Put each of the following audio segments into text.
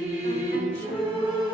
into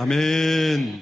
아멘.